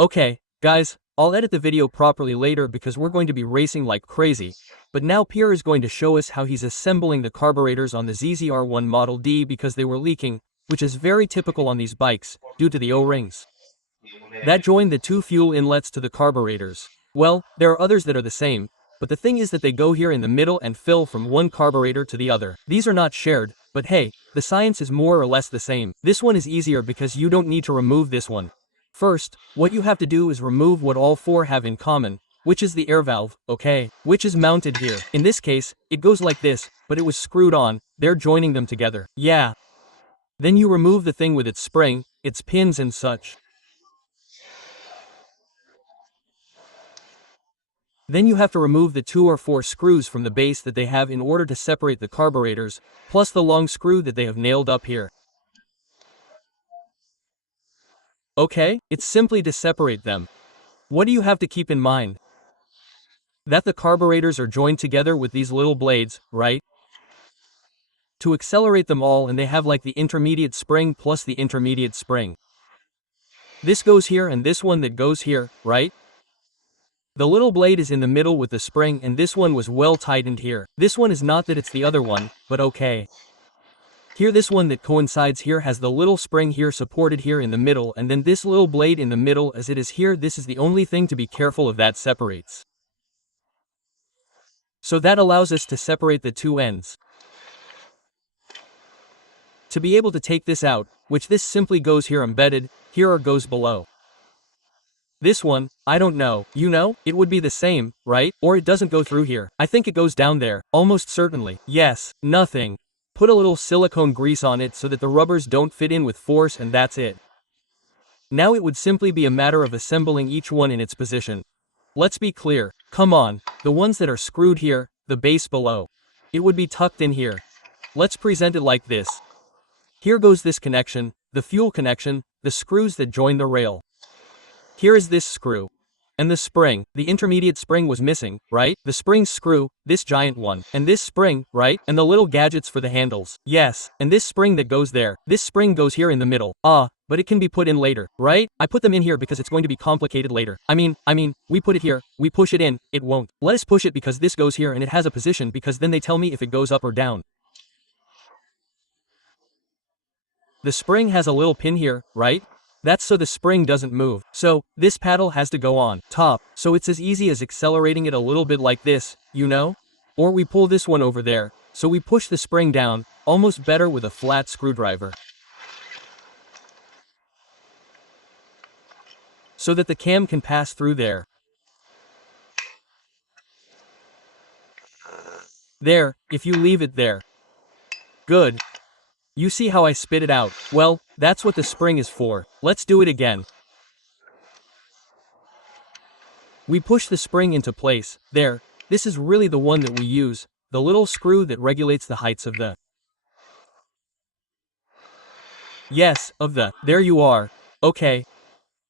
Okay, guys, I'll edit the video properly later because we're going to be racing like crazy. But now Pierre is going to show us how he's assembling the carburetors on the ZZR1 Model D because they were leaking, which is very typical on these bikes, due to the O-rings that join the two fuel inlets to the carburetors. Well, there are others that are the same, but the thing is that they go here in the middle and fill from one carburetor to the other. These are not shared, but hey, the science is more or less the same. This one is easier because you don't need to remove this one. First, what you have to do is remove what all four have in common, which is the air valve, okay, which is mounted here. In this case, it goes like this, but it was screwed on, they're joining them together. Yeah. Then you remove the thing with its spring, its pins and such. Then you have to remove the 2 or 4 screws from the base that they have in order to separate the carburetors, plus the long screw that they have nailed up here. Okay, it's simply to separate them. What do you have to keep in mind? That the carburetors are joined together with these little blades, right? To accelerate them all, and they have like the intermediate spring plus the intermediate spring. This goes here and this one that goes here, right? The little blade is in the middle with the spring, and this one was well tightened here. This one is not that it's the other one, but okay. Here this one that coincides here has the little spring here supported here in the middle, and then this little blade in the middle as it is here. This is the only thing to be careful of that separates. So that allows us to separate the two ends. To be able to take this out, which this simply goes here embedded, here or goes below. This one, I don't know, you know, it would be the same, right? Or it doesn't go through here. I think it goes down there, almost certainly. Yes, nothing. Put a little silicone grease on it so that the rubbers don't fit in with force, and that's it. Now it would simply be a matter of assembling each one in its position. Let's be clear, come on, the ones that are screwed here, the base below. It would be tucked in here. Let's present it like this. Here goes this connection, the fuel connection, the screws that join the rail. Here is this screw. And the spring, the intermediate spring was missing, right? The spring screw, this giant one. And this spring, right? And the little gadgets for the handles. Yes, and this spring that goes there. This spring goes here in the middle. But it can be put in later, right? I put them in here because it's going to be complicated later. I mean, we put it here, we push it in, it won't. Let us push it because this goes here and it has a position because then they tell me if it goes up or down. The spring has a little pin here, right? That's so the spring doesn't move. So, this paddle has to go on top. So it's as easy as accelerating it a little bit like this, you know? Or we pull this one over there. So we push the spring down, almost better with a flat screwdriver. So that the cam can pass through there. There, if you leave it there. Good. You see how I spit it out? Well, that's what the spring is for. Let's do it again. We push the spring into place. There. This is really the one that we use. The little screw that regulates the heights of the... Yes, of the... There you are. Okay.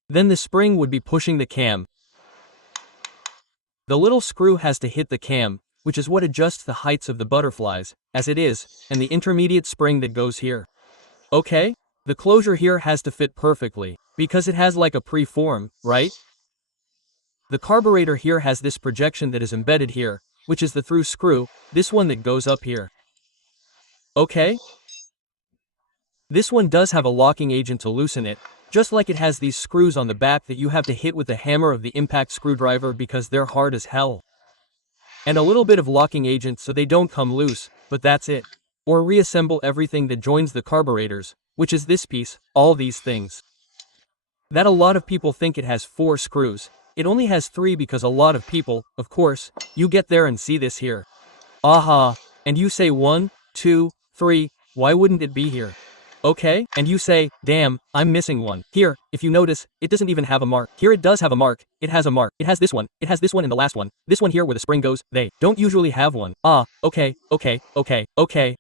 Then the spring would be pushing the cam. The little screw has to hit the cam, which is what adjusts the heights of the butterflies, as it is, and the intermediate spring that goes here. Okay? The closure here has to fit perfectly, because it has like a pre-form, right? The carburetor here has this projection that is embedded here, which is the through screw, this one that goes up here. Okay? This one does have a locking agent to loosen it, just like it has these screws on the back that you have to hit with the hammer of the impact screwdriver because they're hard as hell. And a little bit of locking agent so they don't come loose, but that's it. Or reassemble everything that joins the carburetors, which is this piece, all these things. That a lot of people think it has 4 screws. It only has 3 because a lot of people, of course, you get there and see this here. Aha, and you say 1, 2, 3, why wouldn't it be here? Okay, and you say, damn, I'm missing one. Here, if you notice, it doesn't even have a mark. Here it does have a mark. It has a mark. It has this one. It has this one and the last one. This one here where the spring goes, they don't usually have one. Okay.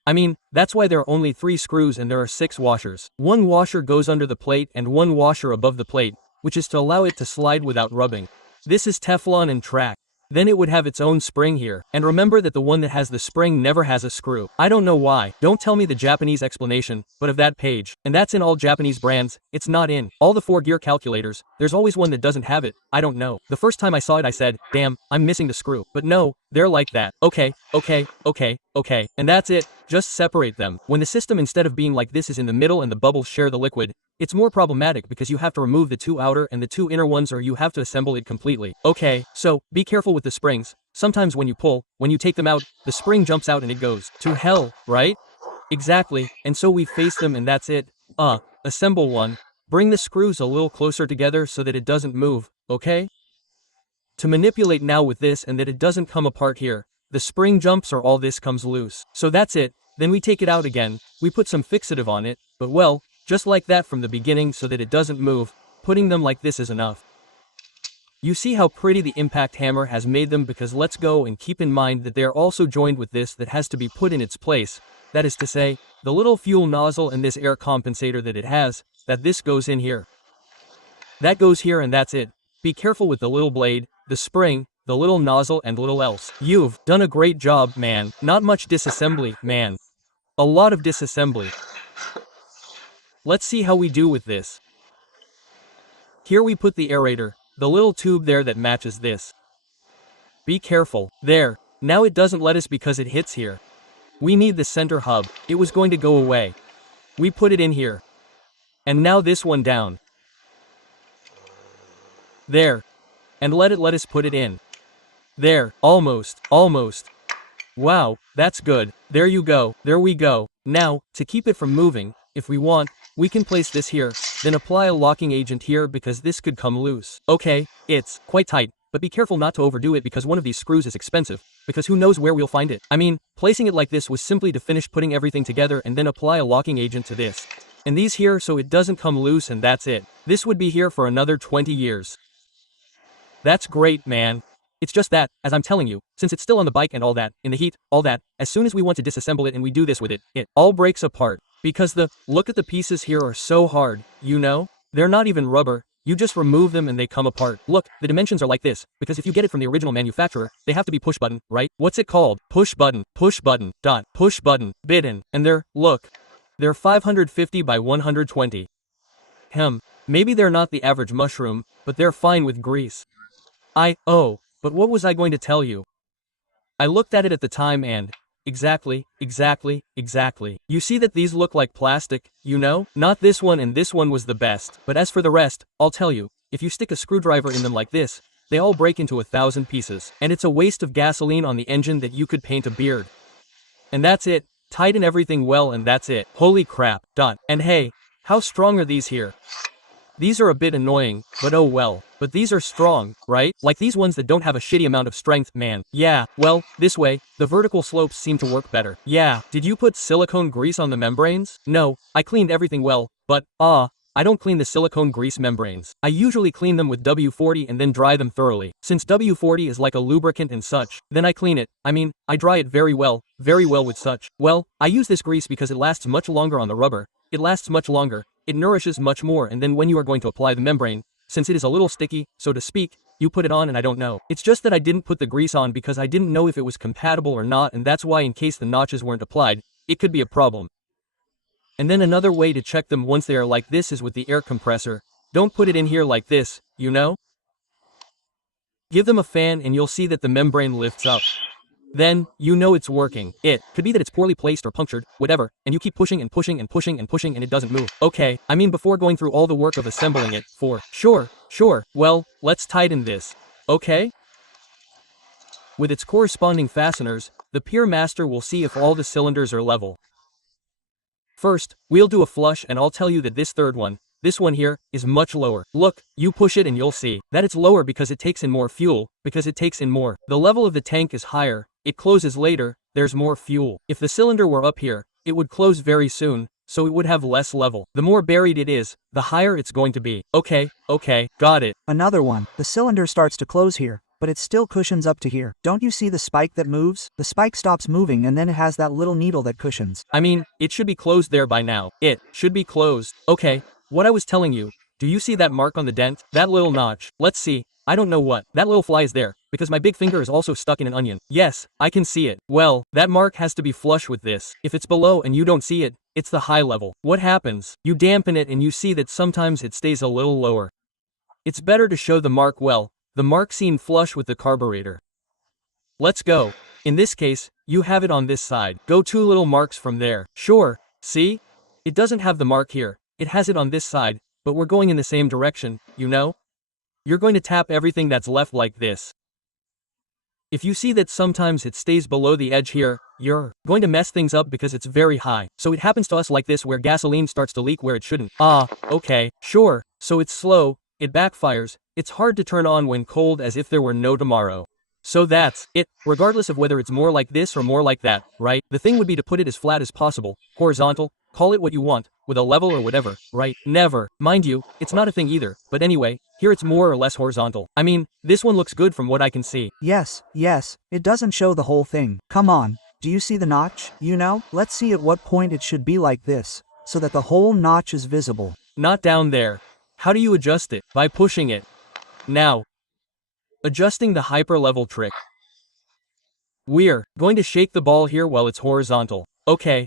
I mean, that's why there are only 3 screws and there are 6 washers. 1 washer goes under the plate and 1 washer above the plate, which is to allow it to slide without rubbing. This is Teflon and track. then it would have its own spring here. And remember that the one that has the spring never has a screw. I don't know why. Don't tell me the Japanese explanation, but of that page. And that's in all Japanese brands, it's not in all the 4-gear calculators. There's always one that doesn't have it. I don't know. The first time I saw it I said, damn, I'm missing the screw. But no, they're like that. Okay. And that's it. Just separate them. When the system instead of being like this is in the middle and the bubbles share the liquid, it's more problematic because you have to remove the 2 outer and the 2 inner ones or you have to assemble it completely. Okay, so, be careful with the springs. Sometimes when you take them out, the spring jumps out and it goes to hell, right? Exactly, and so we face them and that's it. Assemble one. Bring the screws a little closer together so that it doesn't move, okay? To manipulate now with this and that it doesn't come apart here. The spring jumps or all this comes loose. So that's it. Then we take it out again, we put some fixative on it, but well, just like that from the beginning so that it doesn't move, putting them like this is enough. You see how pretty the impact hammer has made them because let's go and keep in mind that they are also joined with this that has to be put in its place, that is to say, the little fuel nozzle and this air compensator that it has, that this goes in here. That goes here and that's it. Be careful with the little blade, the spring, the little nozzle and little else. You've done a great job, man. Not much disassembly, man. A lot of disassembly. Let's see how we do with this. Here we put the aerator, the little tube there that matches this. Be careful. There. Now it doesn't let us because it hits here. We need the center hub. It was going to go away. We put it in here. And now this one down. There. And let us put it in. There. Almost. Wow, that's good. There you go. There we go. Now, to keep it from moving, if we want, we can place this here, then apply a locking agent here because this could come loose. Okay, it's quite tight, but be careful not to overdo it because one of these screws is expensive, because who knows where we'll find it. I mean, placing it like this was simply to finish putting everything together and then apply a locking agent to this. And these here so it doesn't come loose and that's it. This would be here for another 20 years. That's great, man. It's just that, as I'm telling you, since it's still on the bike and all that, in the heat, all that, as soon as we want to disassemble it and we do this with it, it all breaks apart. Because look at the pieces here are so hard, you know? They're not even rubber, you just remove them and they come apart. Look, the dimensions are like this, because if you get it from the original manufacturer, they have to be push button, right? What's it called? Push button, bidden. And they're 550 by 120. Maybe they're not the average mushroom, but they're fine with grease. But what was I going to tell you? I looked at it at the time and, exactly. You see that these look like plastic, you know? Not this one and this one was the best. But as for the rest, I'll tell you, if you stick a screwdriver in them like this, they all break into 1,000 pieces. And it's a waste of gasoline on the engine that you could paint a beard. And that's it, tighten everything well and that's it. Holy crap. And hey, how strong are these here? These are a bit annoying, but oh well. But these are strong, right? Like these ones that don't have a shitty amount of strength, man. Yeah, well, this way, the vertical slopes seem to work better. Yeah, did you put silicone grease on the membranes? No, I cleaned everything well, but, I don't clean the silicone grease membranes. I usually clean them with W40 and then dry them thoroughly. Since W40 is like a lubricant and such, then I clean it. I mean, I dry it very well with such. Well, I use this grease because it lasts much longer on the rubber. It lasts much longer. It nourishes much more and then when you are going to apply the membrane, since it is a little sticky, so to speak, you put it on and I don't know. It's just that I didn't put the grease on because I didn't know if it was compatible or not and that's why in case the notches weren't applied, it could be a problem. And then another way to check them once they are like this is with the air compressor. Don't put it in here like this, you know? Give them a fan and you'll see that the membrane lifts up. Then, you know it's working. It could be that it's poorly placed or punctured, whatever, and you keep pushing and pushing and pushing and pushing and it doesn't move. Okay, I mean before going through all the work of assembling it, for sure, well, let's tighten this. Okay? With its corresponding fasteners, the Pier Master will see if all the cylinders are level. First, we'll do a flush and I'll tell you that this third one, this one here, is much lower. Look, you push it and you'll see that it's lower because it takes in more fuel, The level of the tank is higher, it closes later, there's more fuel. If the cylinder were up here, it would close very soon, so it would have less level. The more buried it is, the higher it's going to be. Okay, got it. Another one, the cylinder starts to close here, but it still cushions up to here. Don't you see the spike that moves? The spike stops moving and then it has that little needle that cushions. I mean, it should be closed there by now. It should be closed. Okay, what I was telling you, do you see that mark on the dent? That little notch. Let's see. I don't know what. That little fly is there, because my big finger is also stuck in an onion. Yes, I can see it. Well, that mark has to be flush with this. If it's below and you don't see it, it's the high level. What happens? You dampen it and you see that sometimes it stays a little lower. It's better to show the mark well, the mark seen flush with the carburetor. Let's go. In this case, you have it on this side. Go 2 little marks from there. Sure, see? It doesn't have the mark here, it has it on this side, but we're going in the same direction, you know? You're going to tap everything that's left like this. If you see that sometimes it stays below the edge here, you're going to mess things up because it's very high. So it happens to us like this where gasoline starts to leak where it shouldn't. Ah, okay, sure. So it's slow, it backfires, it's hard to turn on when cold as if there were no tomorrow. So that's it, regardless of whether it's more like this or more like that, right? The thing would be to put it as flat as possible, horizontal, call it what you want, with a level or whatever, right? Never. Mind you, it's not a thing either, but anyway, here it's more or less horizontal. I mean, this one looks good from what I can see. Yes, it doesn't show the whole thing. Come on, do you see the notch? You know, let's see at what point it should be like this, so that the whole notch is visible. Not down there. How do you adjust it? By pushing it. Now, adjusting the hyper-level trick. We're going to shake the ball here while it's horizontal. Okay.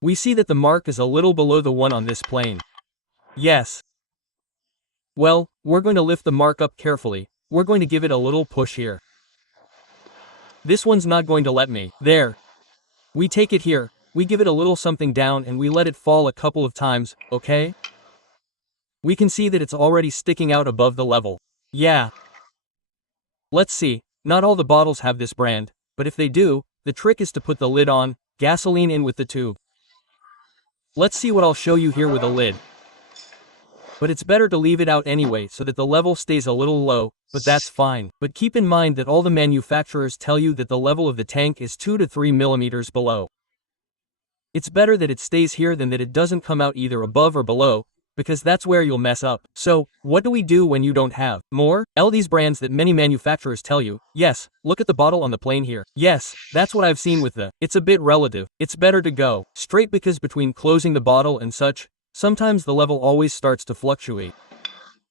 We see that the mark is a little below the one on this plane. Yes. Well, we're going to lift the mark up carefully. We're going to give it a little push here. This one's not going to let me. There. We take it here, we give it a little something down and we let it fall a couple of times, okay? We can see that it's already sticking out above the level. Yeah. Let's see, not all the bottles have this brand, but if they do, the trick is to put the lid on, gasoline in with the tube. Let's see what I'll show you here with a lid. But it's better to leave it out anyway so that the level stays a little low, but that's fine. But keep in mind that all the manufacturers tell you that the level of the tank is 2 to 3 millimeters below. It's better that it stays here than that it doesn't come out either above or below, because that's where you'll mess up. So, what do we do when you don't have more? These brands that many manufacturers tell you, yes, look at the bottle on the plane here. Yes, that's what I've seen with the, it's a bit relative. It's better to go straight because between closing the bottle and such, sometimes the level always starts to fluctuate.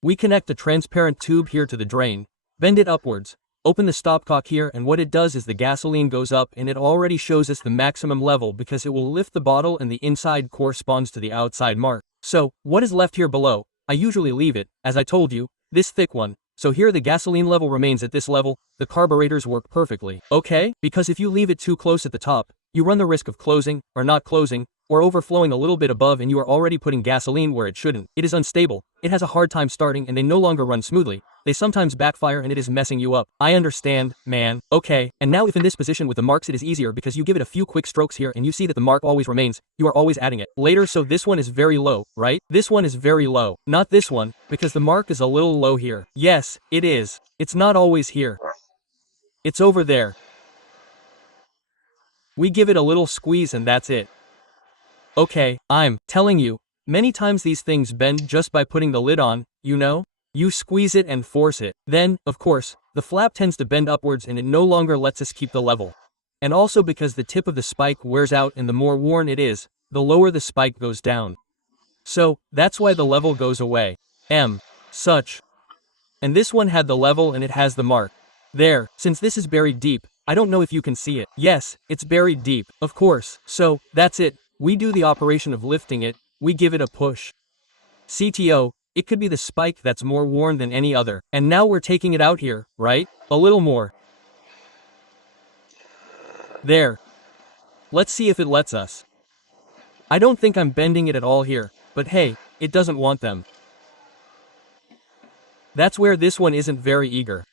We connect the transparent tube here to the drain, bend it upwards, open the stopcock here and what it does is the gasoline goes up and it already shows us the maximum level because it will lift the bottle and the inside corresponds to the outside mark. So, what is left here below? I usually leave it, as I told you, this thick one. So here the gasoline level remains at this level, the carburetors work perfectly. Okay? Because if you leave it too close at the top, you run the risk of closing, or not closing, or overflowing a little bit above and you are already putting gasoline where it shouldn't. It is unstable, it has a hard time starting and they no longer run smoothly. They sometimes backfire and it is messing you up. I understand, man. Okay, and now if in this position with the marks it is easier because you give it a few quick strokes here and you see that the mark always remains, you are always adding it. Later so this one is very low, right? This one is very low. Not this one, because the mark is a little low here. Yes, it is. It's not always here. It's over there. We give it a little squeeze and that's it. Okay, I'm telling you, many times these things bend just by putting the lid on, you know? You squeeze it and force it. Then, of course, the flap tends to bend upwards and it no longer lets us keep the level. And also because the tip of the spike wears out and the more worn it is, the lower the spike goes down. So, that's why the level goes away. Such. And this one had the level and it has the mark. There, since this is buried deep, I don't know if you can see it. Yes, it's buried deep, of course. So, that's it. We do the operation of lifting it, we give it a push. CTO, it could be the spike that's more worn than any other. And now we're taking it out here, right? A little more. There. Let's see if it lets us. I don't think I'm bending it at all here, but hey, it doesn't want them. That's where this one isn't very eager.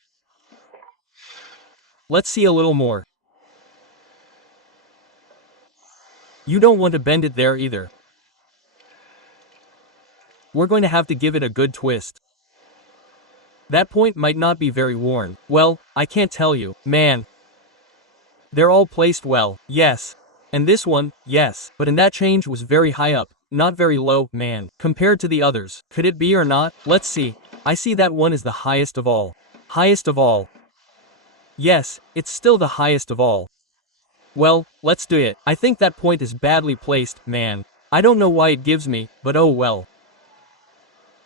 Let's see a little more. You don't want to bend it there either. We're going to have to give it a good twist. That point might not be very worn. Well, I can't tell you, man. They're all placed well, yes. And this one, yes. But in that change was very high up, not very low, man. Compared to the others, could it be or not? Let's see. I see that one is the highest of all. Highest of all. Yes, it's still the highest of all. Well, let's do it. I think that point is badly placed, man. I don't know why it gives me, but oh well.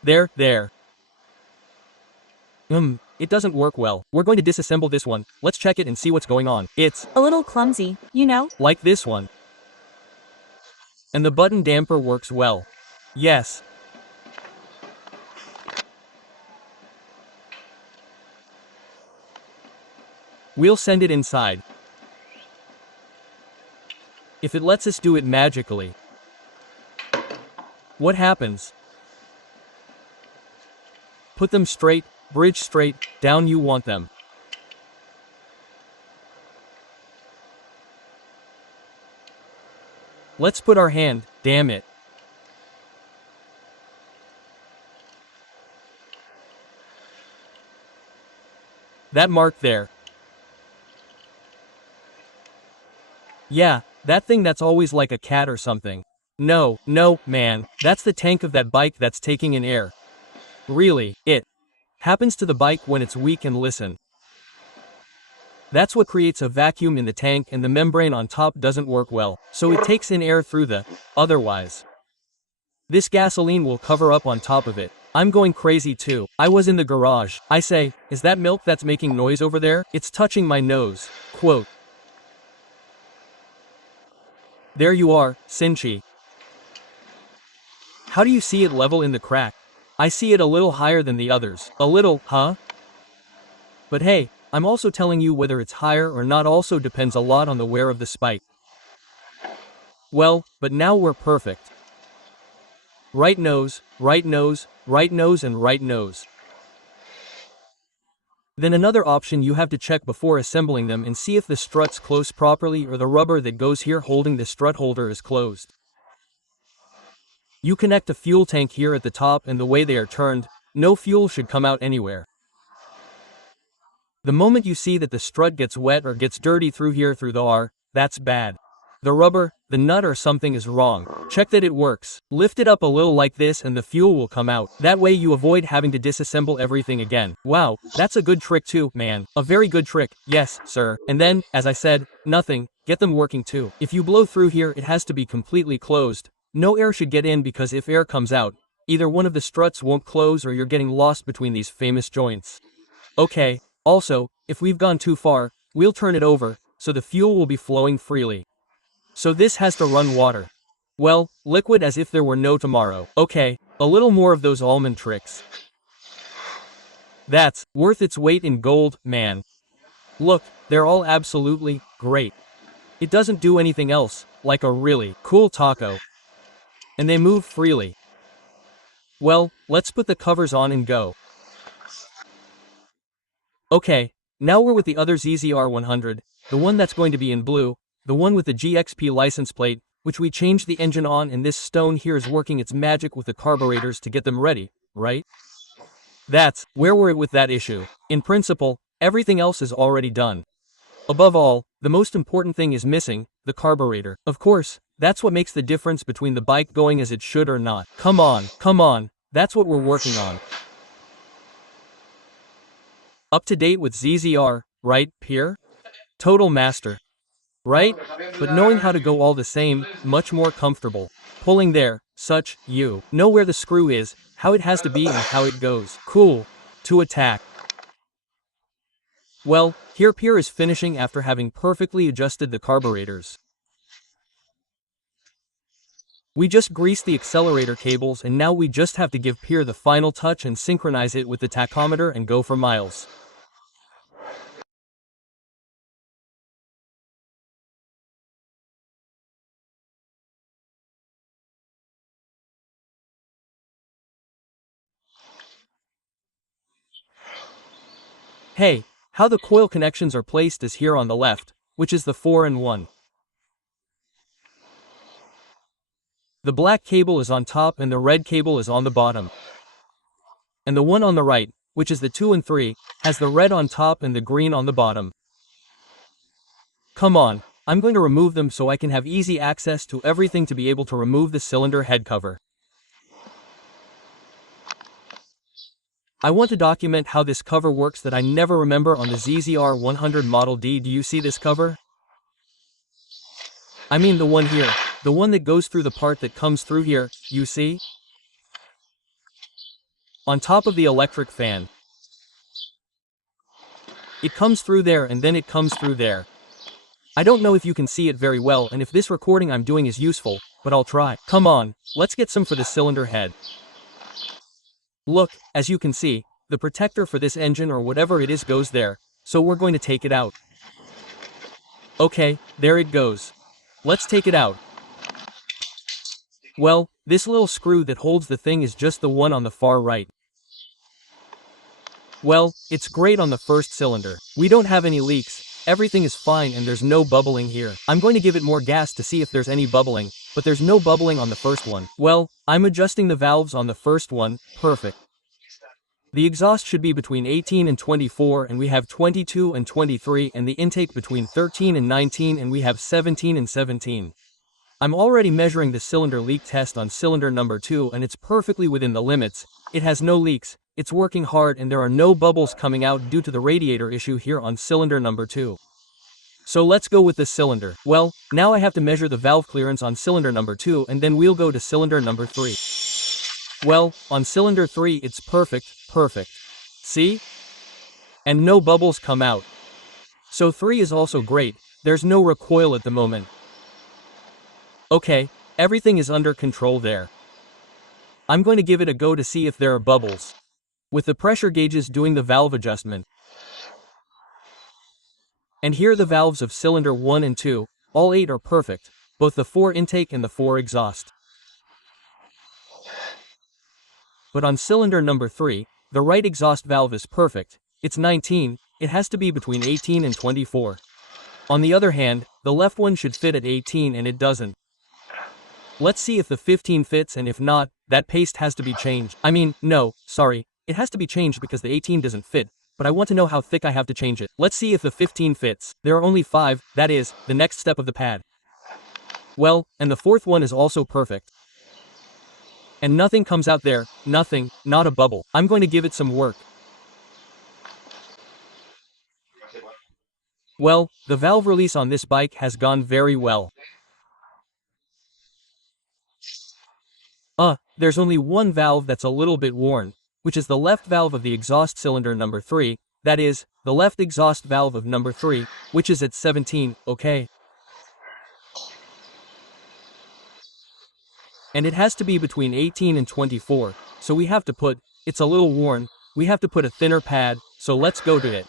There. it doesn't work well. We're going to disassemble this one. Let's check it and see what's going on. It's A little clumsy, you know? like this one. And the button damper works well. Yes. We'll send it inside. If it lets us do it magically. What happens? Put them straight, bridge straight, down you want them. Let's put our hand, damn it. That mark there. Yeah, that thing that's always like a cat or something. No, man, that's the tank of that bike that's taking in air. Really, it happens to the bike when it's weak and listen. That's what creates a vacuum in the tank and the membrane on top doesn't work well, so it takes in air through the, otherwise. This gasoline will cover up on top of it. I'm going crazy too. I was in the garage. I say, is that milk that's making noise over there? It's touching my nose. Quote. There you are, Cinchi. How do you see it level in the crack? I see it a little higher than the others. A little, huh? But hey, I'm also telling you whether it's higher or not also depends a lot on the wear of the spike. Well, but now we're perfect. Right nose, right nose, right nose and right nose. Then another option you have to check before assembling them and see if the strut's close properly or the rubber that goes here holding the strut holder is closed. You connect a fuel tank here at the top and the way they are turned, no fuel should come out anywhere. The moment you see that the strut gets wet or gets dirty through here through the R, that's bad. The rubber, the nut or something is wrong. Check that it works. Lift it up a little like this and the fuel will come out. That way you avoid having to disassemble everything again. Wow, that's a good trick too, man. A very good trick. Yes, sir. And then, as I said, nothing. Get them working too. If you blow through here, it has to be completely closed. No air should get in because if air comes out, either one of the struts won't close or you're getting lost between these famous joints. Okay, also, if we've gone too far, we'll turn it over, so the fuel will be flowing freely. So this has to run water. Well, liquid as if there were no tomorrow. Okay, a little more of those almond tricks. That's worth its weight in gold, man. Look, they're all absolutely great. It doesn't do anything else, like a really cool taco. And they move freely. Well, let's put the covers on and go. Okay, now we're with the other ZZR1100, the one that's going to be in blue, the one with the GXP license plate, which we changed the engine on and this stone here is working its magic with the carburetors to get them ready, right? That's where we're at with that issue. In principle, everything else is already done. Above all, the most important thing is missing, the carburetor. Of course, that's what makes the difference between the bike going as it should or not. Come on, that's what we're working on. Up to date with ZZR, right, Pierre? Total master. Right? But knowing how to go all the same, much more comfortable. Pulling there, such, you know where the screw is, how it has to be and how it goes. Cool. To attack. Well, here Pierre is finishing after having perfectly adjusted the carburetors. We just greased the accelerator cables and now we just have to give Pierre the final touch and synchronize it with the tachometer and go for miles. Hey, how the coil connections are placed is here on the left, which is the 4-in-1. The black cable is on top and the red cable is on the bottom. And the one on the right, which is the 2-in-3, has the red on top and the green on the bottom. Come on, I'm going to remove them so I can have easy access to everything to be able to remove the cylinder head cover. I want to document how this cover works that I never remember on the ZZR100 Model D. Do you see this cover? I mean the one here, the one that goes through the part that comes through here, you see? On top of the electric fan. It comes through there and then it comes through there. I don't know if you can see it very well and if this recording I'm doing is useful, but I'll try. Come on, let's get some for the cylinder head. Look, as you can see, the protector for this engine or whatever it is goes there, so we're going to take it out. Okay, there it goes. Let's take it out. Well, this little screw that holds the thing is just the one on the far right. Well, it's great on the first cylinder. We don't have any leaks, everything is fine and there's no bubbling here. I'm going to give it more gas to see if there's any bubbling, but there's no bubbling on the first one. Well, I'm adjusting the valves on the first one, perfect. The exhaust should be between 18 and 24 and we have 22 and 23 and the intake between 13 and 19 and we have 17 and 17. I'm already measuring the cylinder leak test on cylinder number 2 and it's perfectly within the limits. It has no leaks, it's working hard and there are no bubbles coming out due to the radiator issue here on cylinder number 2. So let's go with this cylinder. Well, now I have to measure the valve clearance on cylinder number 2 and then we'll go to cylinder number 3. Well, on cylinder 3 it's perfect. See? And no bubbles come out. So 3 is also great, there's no recoil at the moment. Okay, everything is under control there. I'm going to give it a go to see if there are bubbles. With the pressure gauges doing the valve adjustment. And here are the valves of cylinder 1 and 2, all 8 are perfect, both the 4 intake and the 4 exhaust. But on cylinder number 3, the right exhaust valve is perfect, it's 19, it has to be between 18 and 24. On the other hand, the left one should fit at 18 and it doesn't. Let's see if the 15 fits and if not, that paste has to be changed. I mean, no, sorry, it has to be changed because the 18 doesn't fit, but I want to know how thick I have to change it. Let's see if the 15 fits. There are only 5, that is, the next step of the pad. Well, and the fourth one is also perfect. And nothing comes out there, nothing, not a bubble. I'm going to give it some work. Well, the valve release on this bike has gone very well. There's only one valve that's a little bit worn, which is the left valve of the exhaust cylinder number 3, that is, the left exhaust valve of number 3, which is at 17, okay? And it has to be between 18 and 24, so we have to put, it's a little worn, we have to put a thinner pad, so let's go to it.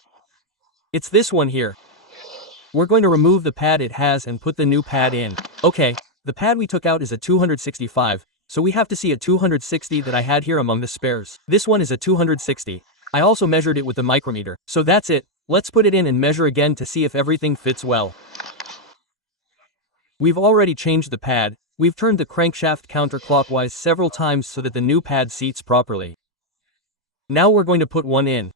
It's this one here. We're going to remove the pad it has and put the new pad in. Okay, the pad we took out is a 265, so we have to see a 260 that I had here among the spares. This one is a 260. I also measured it with the micrometer. So that's it, let's put it in and measure again to see if everything fits well. We've already changed the pad. We've turned the crankshaft counterclockwise several times so that the new pad seats properly. Now we're going to put one in.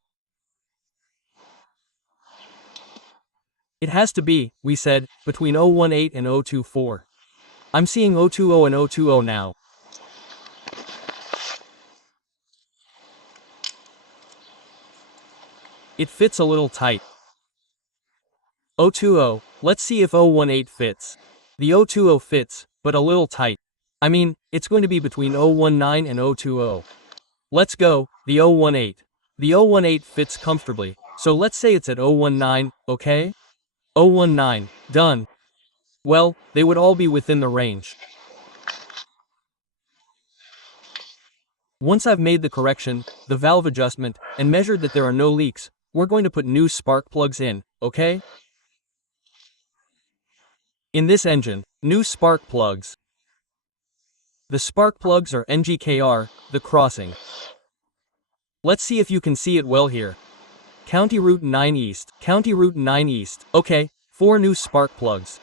It has to be, we said, between 018 and 024. I'm seeing 020 and 020 now. It fits a little tight. 020, let's see if 018 fits. The 020 fits, but a little tight. I mean, it's going to be between 019 and 020. Let's go, the 018. The 018 fits comfortably, so let's say it's at 019, okay? 019, done. Well, they would all be within the range. Once I've made the correction, the valve adjustment, and measured that there are no leaks, we're going to put new spark plugs in, okay? In this engine, new spark plugs. The spark plugs are NGKR, the crossing. Let's see if you can see it well here. County Route 9 East, County Route 9 East. Okay, 4 new spark plugs.